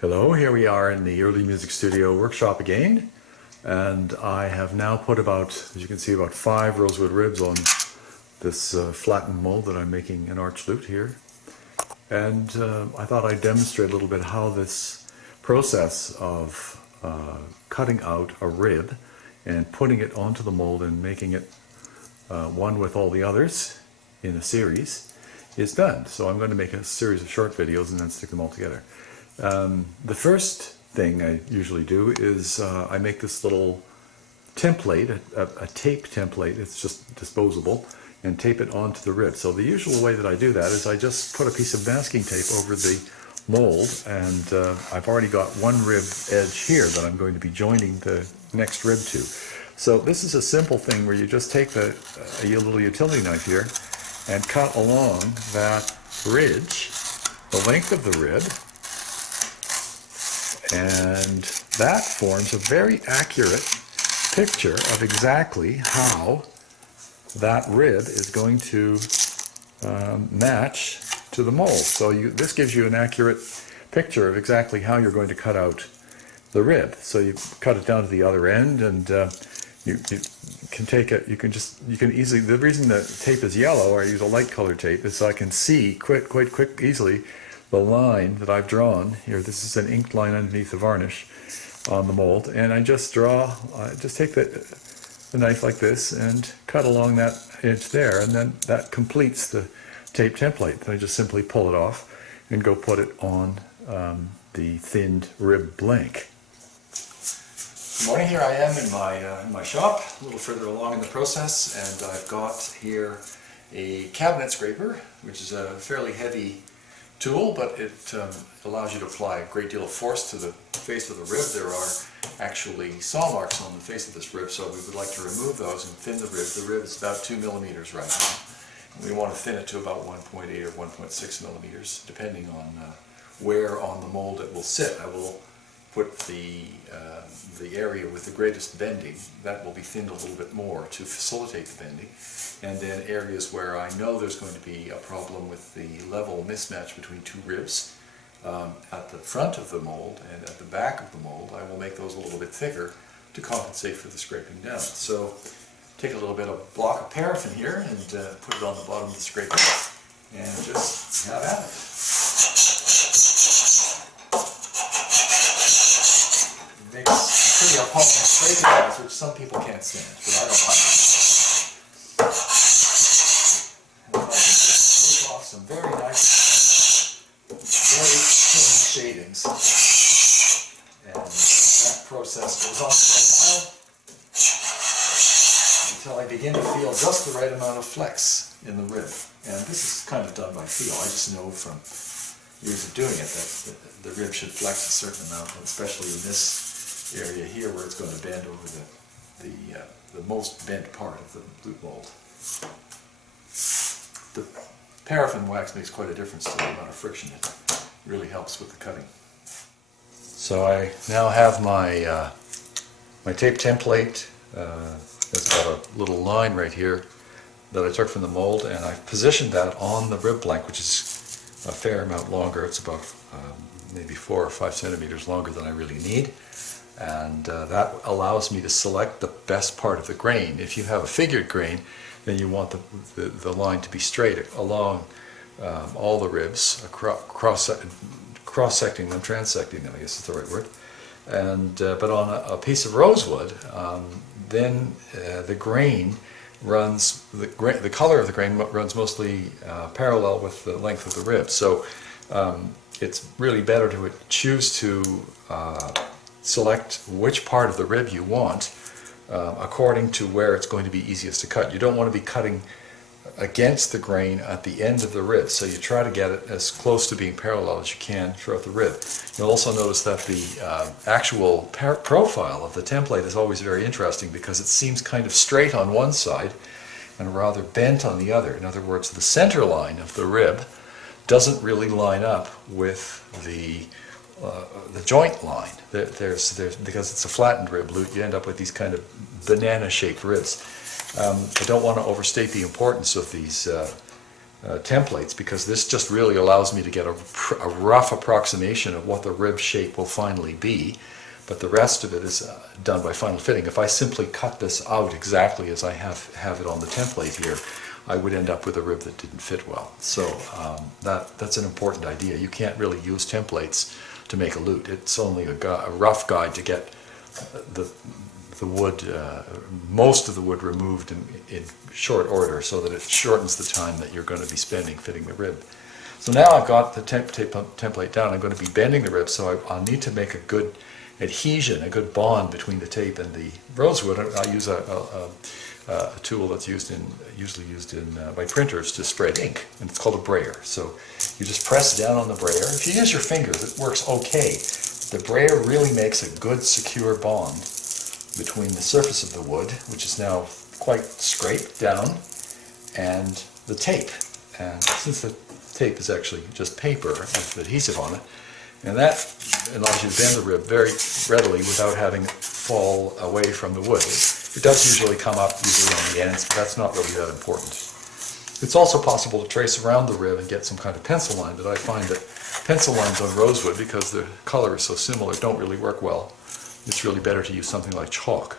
Hello, here we are in the early music studio workshop again, and I have now put about, as you can see, about 5 rosewood ribs on this flattened mold that I'm making an arch lute here. And I thought I'd demonstrate a little bit how this process of cutting out a rib and putting it onto the mold and making it one with all the others in a series is done. So I'm going to make a series of short videos and then stick them all together. The first thing I usually do is I make this little template, a tape template. It's just disposable, and tape it onto the rib. So the usual way that I do that is I just put a piece of masking tape over the mold, and I've already got one rib edge here that I'm going to be joining the next rib to. So this is a simple thing where you just take a little utility knife here and cut along that ridge, the length of the rib, and that forms a very accurate picture of exactly how that rib is going to match to the mold. So this gives you an accurate picture of exactly how you're going to cut out the rib. So you cut it down to the other end, and you can take it. You can easily. The reason the tape is yellow, or I use a light colored tape, is so I can see quite easily the line that I've drawn here. This is an inked line underneath the varnish on the mold, and I just take the knife like this and cut along that edge there, and then that completes the tape template. Then I just simply pull it off and go put it on the thinned rib blank. Good morning. Here I am in my shop, a little further along in the process, and I've got here a cabinet scraper, which is a fairly heavy tool, but it allows you to apply a great deal of force to the face of the rib. There are actually saw marks on the face of this rib, so we would like to remove those and thin the rib. The rib is about 2 millimeters right now. We want to thin it to about 1.8 or 1.6 millimeters, depending on where on the mold it will sit. I will put the area with the greatest bending, that will be thinned a little bit more to facilitate the bending. And then areas where I know there's going to be a problem with the level mismatch between two ribs, at the front of the mold and at the back of the mold, I will make those a little bit thicker to compensate for the scraping down. So take a little bit of block of paraffin here and put it on the bottom of the scraper and just have at it. It makes a pretty appalling scraping noise, which some people can't stand, but I don't mind. Some very nice, very thin shadings, and that process goes on for a while until I begin to feel just the right amount of flex in the rib. And this is kind of done by feel. I just know from years of doing it that the rib should flex a certain amount, and especially in this area here where it's going to bend over the most bent part of the lute mold. The paraffin wax makes quite a difference to the amount of friction. It really helps with the cutting. So I now have my my tape template. It's got a little line right here that I took from the mold, and I've positioned that on the rib blank, which is a fair amount longer. It's about maybe 4 or 5 centimeters longer than I really need. And that allows me to select the best part of the grain. If you have a figured grain, then you want the line to be straight along all the ribs, cross-secting them, transecting them, I guess is the right word. And but on a piece of rosewood, then the grain runs, the color of the grain runs mostly parallel with the length of the rib. So it's really better to choose to select which part of the rib you want according to where it's going to be easiest to cut. You don't want to be cutting against the grain at the end of the rib, so you try to get it as close to being parallel as you can throughout the rib. You'll also notice that the actual profile of the template is always very interesting because it seems kind of straight on one side and rather bent on the other. In other words, the center line of the rib doesn't really line up with the joint line. There's because it's a flattened rib lute, you end up with these kind of banana-shaped ribs. I don't want to overstate the importance of these templates, because this just really allows me to get a rough approximation of what the rib shape will finally be, but the rest of it is done by final fitting. If I simply cut this out exactly as I have it on the template here, I would end up with a rib that didn't fit well. So that's an important idea. You can't really use templates to make a lute. It's only a rough guide to get the wood, most of the wood removed in short order, so that it shortens the time that you're going to be spending fitting the rib. So now I've got the template down. I'm going to be bending the rib, so I'll need to make a good adhesion, a good bond between the tape and the rosewood. I use a tool that's usually used by printers to spread ink, and it's called a brayer. So you just press down on the brayer. If you use your fingers, it works okay. The brayer really makes a good secure bond between the surface of the wood, which is now quite scraped down, and the tape. And since the tape is actually just paper with adhesive on it, and that allows you to bend the rib very readily without having it fall away from the wood. It does usually come up usually on the ends, but that's not really that important. It's also possible to trace around the rib and get some kind of pencil line, but I find that pencil lines on rosewood, because the color is so similar, don't really work well. It's really better to use something like chalk.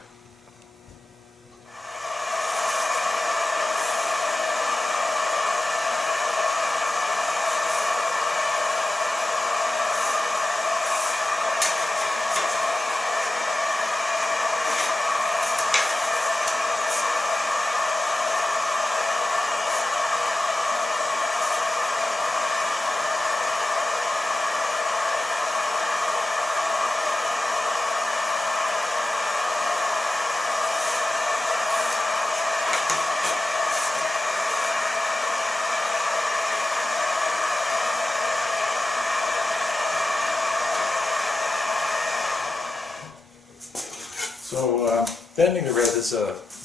So bending the rib is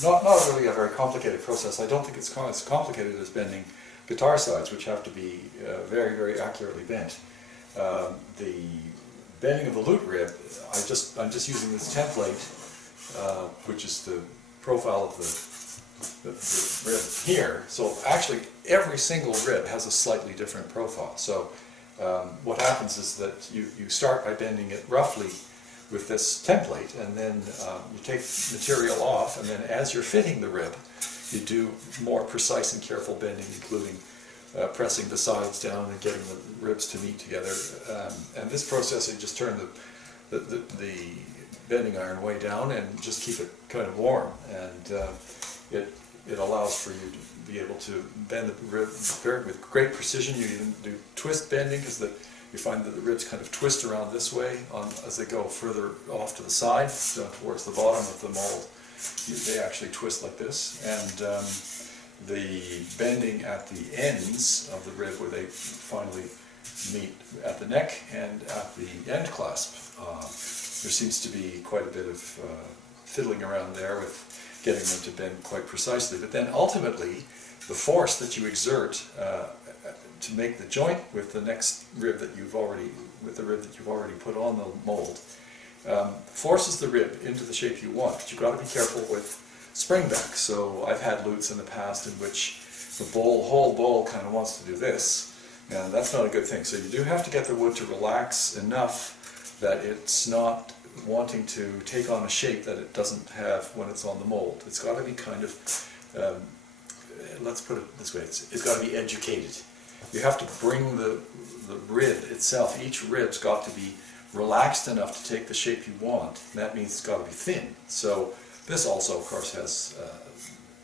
not really a very complicated process. I don't think it's as complicated as bending guitar sides, which have to be very, very accurately bent. The bending of the lute rib, I'm just using this template, which is the profile of the rib here. So actually every single rib has a slightly different profile. So what happens is that you start by bending it roughly with this template, and then you take material off, and then as you're fitting the rib, you do more precise and careful bending, including pressing the sides down and getting the ribs to meet together. And this process, you just turn the bending iron way down and just keep it kind of warm, and it allows for you to be able to bend the rib with great precision. You even do twist bending, because you find that the ribs kind of twist around this way as they go further off to the side, towards the bottom of the mold. They actually twist like this, and the bending at the ends of the rib, where they finally meet at the neck and at the end clasp, there seems to be quite a bit of fiddling around there with getting them to bend quite precisely. But then ultimately, the force that you exert to make the joint with the next rib that you've already put on the mold, forces the rib into the shape you want. But you've got to be careful with springback. So I've had lutes in the past in which the whole bowl kind of wants to do this, and that's not a good thing. So you do have to get the wood to relax enough that it's not wanting to take on a shape that it doesn't have when it's on the mold. It's got to be kind of, let's put it this way, it's got to be educated. You have to bring the rib itself, each rib's got to be relaxed enough to take the shape you want, and that means it's got to be thin. So this also, of course, has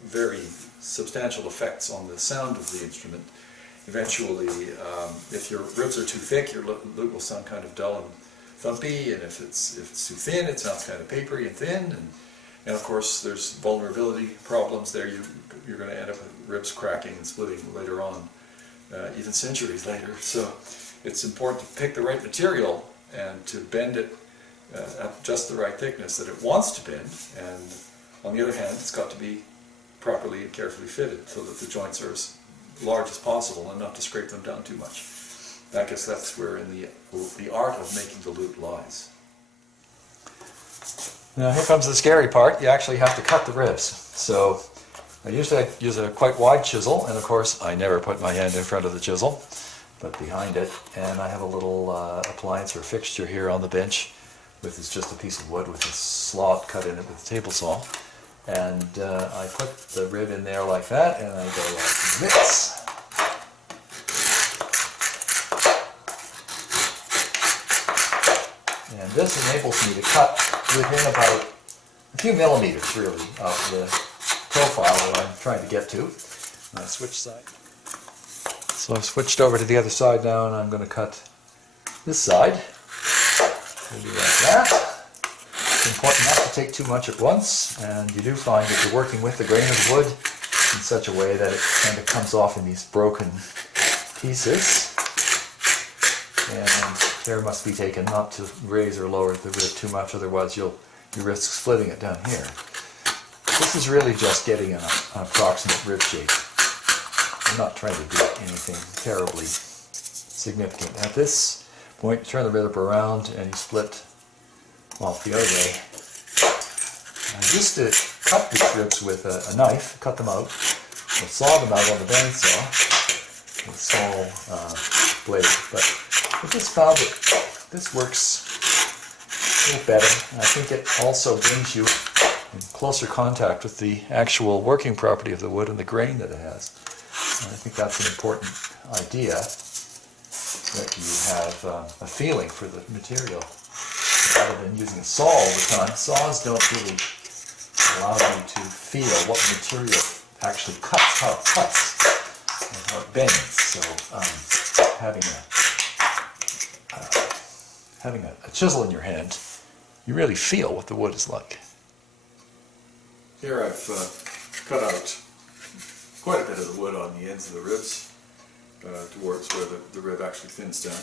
very substantial effects on the sound of the instrument. Eventually, if your ribs are too thick, your lute will sound kind of dull and thumpy, and if it's too thin, it sounds kind of papery and thin, and of course there's vulnerability problems there. You're going to end up with ribs cracking and splitting later on, even centuries later. So it's important to pick the right material and to bend it at just the right thickness that it wants to bend, and on the other hand, it's got to be properly and carefully fitted so that the joints are as large as possible and not to scrape them down too much. I guess that's where in the art of making the lute lies. Now here comes the scary part. You actually have to cut the ribs. So I usually use a quite wide chisel, and of course I never put my hand in front of the chisel, but behind it. And I have a little appliance or fixture here on the bench, with it's just a piece of wood with a slot cut in it with a table saw. And I put the rib in there like that, and I go like this. And this enables me to cut within about a few millimeters, really, of the profile that I'm trying to get to. And I switch side. So I've switched over to the other side now, and I'm going to cut this side. Maybe like that. It's important not to take too much at once, and you do find that you're working with the grain of the wood in such a way that it kind of comes off in these broken pieces. And care must be taken not to raise or lower the rib too much, otherwise you risk splitting it down here. This is really just getting an approximate rib shape. I'm not trying to do anything terribly significant. At this point, you turn the rib around and you split off the other way. I used to cut these ribs with a knife, cut them out, and saw them out on the bandsaw with a small blade. But I just found that this works a little better. And I think it also brings you in closer contact with the actual working property of the wood and the grain that it has. And I think that's an important idea, that you have a feeling for the material rather than using a saw all the time. Saws don't really allow you to feel what material actually cuts, how it cuts, and how it bends. So having a chisel in your hand, you really feel what the wood is like. Here I've cut out quite a bit of the wood on the ends of the ribs towards where the rib actually thins down.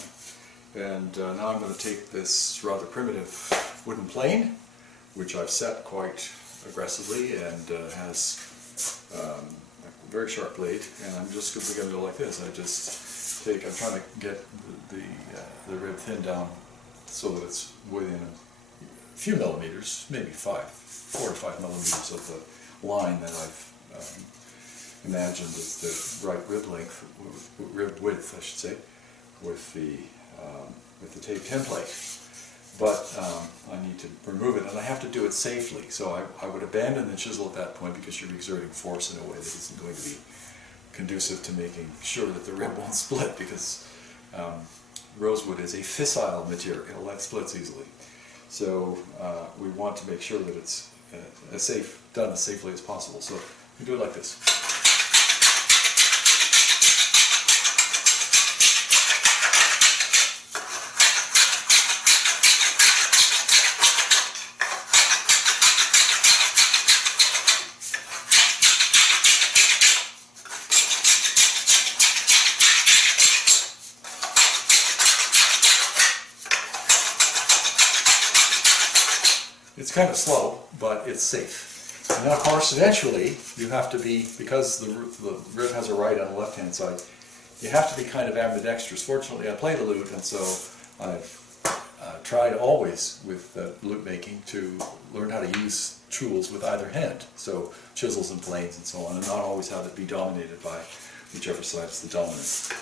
And now I'm going to take this rather primitive wooden plane, which I've set quite aggressively and has a very sharp blade, and I'm just going to go like this. I'm trying to get the rib thinned down so that it's within a few millimeters, maybe 4 to 5 millimeters of the line that I've imagined as the right rib length, rib width, I should say, with the tape template. But I need to remove it, and I have to do it safely. So I would abandon the chisel at that point, because you're exerting force in a way that isn't going to be conducive to making sure that the rib won't split, because rosewood is a fissile material that splits easily. So we want to make sure that it's done as safely as possible. So we do it like this. It's kind of slow, but it's safe. And then of course eventually you have to be, because the rib has a right on the left hand side, you have to be kind of ambidextrous. Fortunately I play the lute, and so I've tried always with lute making to learn how to use tools with either hand. So chisels and planes and so on, and not always have it be dominated by whichever side is the dominant.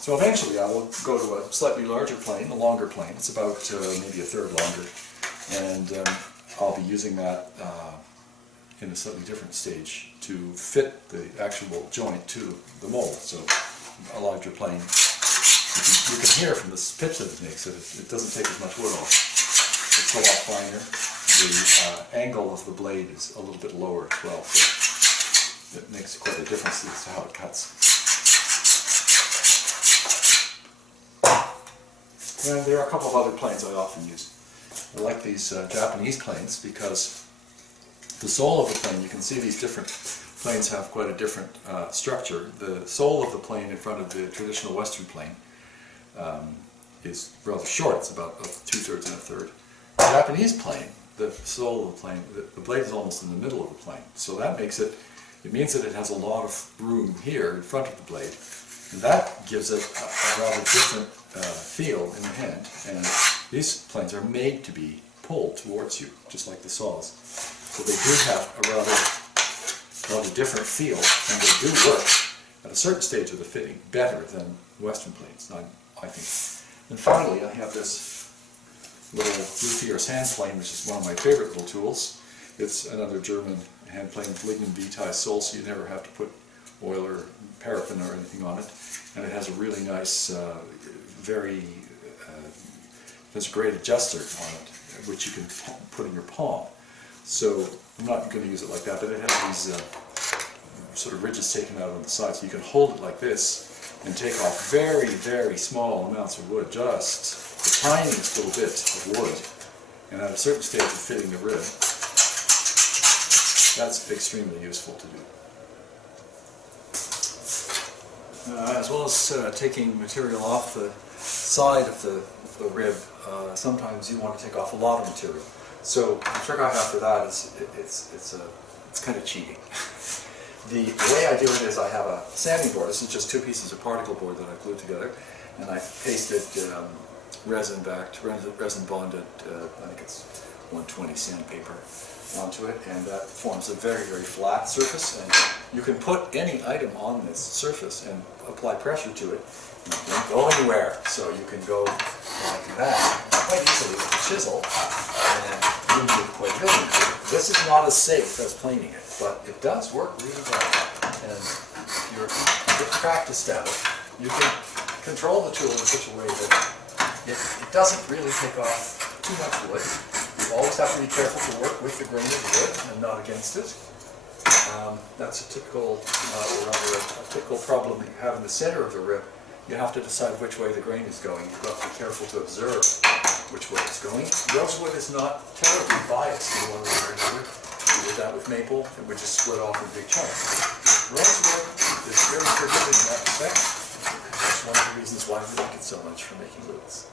So eventually I will go to a slightly larger plane, a longer plane. It's about maybe a third longer, and I'll be using that in a slightly different stage to fit the actual joint to the mold. So a larger plane. You can hear from the pitch that it makes that it doesn't take as much wood off. It's a lot finer. The angle of the blade is a little bit lower as well, so it makes quite a difference as to how it cuts. And there are a couple of other planes I often use. I like these Japanese planes because the sole of the plane, you can see these different planes have quite a different structure. The sole of the plane in front of the traditional Western plane is rather short. It's about 2/3 and 1/3. The Japanese plane, the sole of the plane, the blade is almost in the middle of the plane. So that makes it It means that it has a lot of room here in front of the blade, and that gives it a rather different feel in the hand. And these planes are made to be pulled towards you, just like the saws. So they do have a rather different feel, and they do work at a certain stage of the fitting better than Western planes, I think. And finally, I have this little luthier's hand plane, which is one of my favorite little tools. It's another German hand plane with lignum vitae sole, so you never have to put oil or paraffin or anything on it. And it has a really nice, there's a great adjuster on it, which you can put in your palm. So I'm not going to use it like that, but it has these sort of ridges taken out on the side, so you can hold it like this and take off very, very small amounts of wood, just the tiniest little bit of wood. And at a certain stage of fitting the rib, that's extremely useful to do. As well as taking material off the side of the rib, sometimes you want to take off a lot of material. So the trick I have for that is it's kind of cheating. The way I do it is I have a sanding board. This is just 2 pieces of particle board that I glued together, and I pasted resin bonded, I think it's 120 sandpaper onto it, and that forms a very, very flat surface. And you can put any item on this surface and apply pressure to it. It won't go anywhere, so you can go like that quite easily with a chisel and remove quite a bit. This is not as safe as planing it, but it does work really well. And if you're practiced at it, you can control the tool in such a way that it doesn't really take off too much wood. You always have to be careful to work with the grain of the wood and not against it. That's a typical, or rather a typical problem that you have in the center of the rib. You have to decide which way the grain is going. You've got to be careful to observe which way it's going. Rosewood is not terribly biased in one way or another. You did that with maple, it would just split off in big chunks. Rosewood is very forgiving in that respect. That's one of the reasons why we like it so much for making lutes.